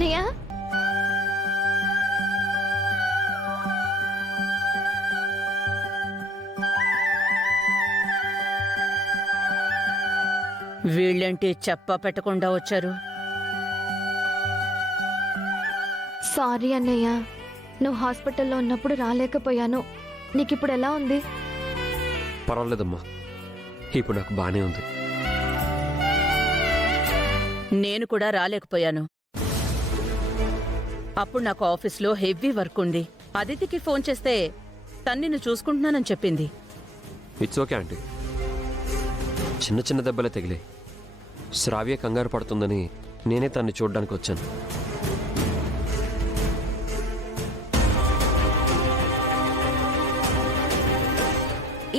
అన్నయ్య వీళ్ళేంటి చెప్పా పెట్టకుండా వచ్చారు? సారీ అన్నయ్య, నువ్వు హాస్పిటల్లో ఉన్నప్పుడు రాలేకపోయాను. నీకిప్పుడు ఎలా ఉంది? పర్వాలేదమ్మా, ఇప్పుడు నాకు బానే ఉంది. నేను కూడా రాలేకపోయాను. అప్పుడు నాకు ఆఫీస్లో హెవీ వర్క్ ఉంది. అదితికి ఫోన్ చేస్తే తను నిన్ను చూసుకుంటున్నానని చెప్పింది. ఇట్స్ ఓకే ఆంటీ, చిన్న చిన్న దెబ్బలే తగిలే. శ్రావ్య కంగారు పడుతుందని నేనే తన్ని చూడడానికి వచ్చాను.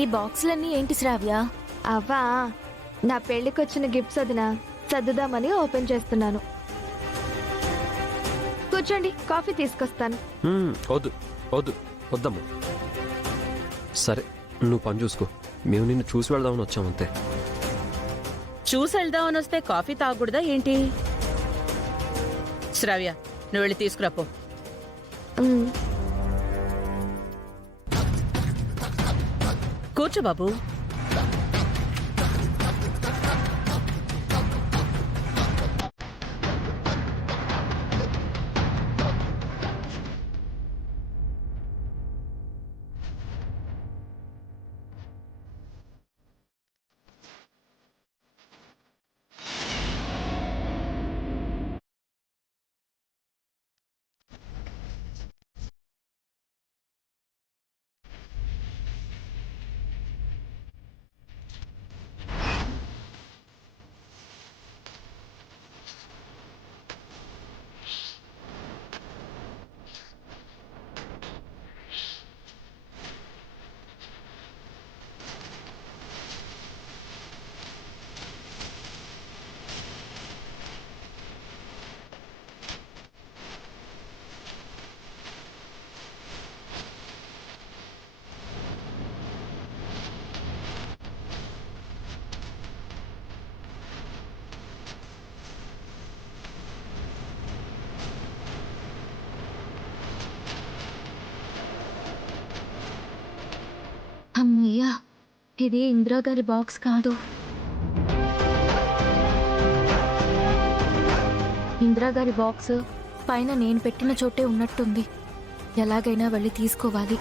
ఈ బాక్సులన్నీ ఏంటి శ్రావ్య? అవ్వా, నా పెళ్లికొచ్చిన గిఫ్ట్స్ వదినా, సర్దుదామని ఓపెన్ చేస్తున్నాను. కూర్చోండి, కాఫీ తీసుకొస్తాను. వద్దు వద్దు వద్దమ్మా. సరే, నువ్వు పని చూసుకో. మేము నిన్ను చూసి వెళ్దామని వచ్చామంతే. చూసి వెళ్దామని వస్తే కాఫీ తాగకూడదా ఏంటి? శ్రావ్య, నువ్వు వెళ్ళి తీసుకురాపో. మ్, కూర్చో బాబు. అమ్మయ్యా, ఇది ఇందిరా గారి బాక్స్ కాదు. ఇందిరా గారి బాక్స్ పైన నేను పెట్టిన చోటే ఉన్నట్టుంది. ఎలాగైనా వెళ్ళి తీసుకోవాలి.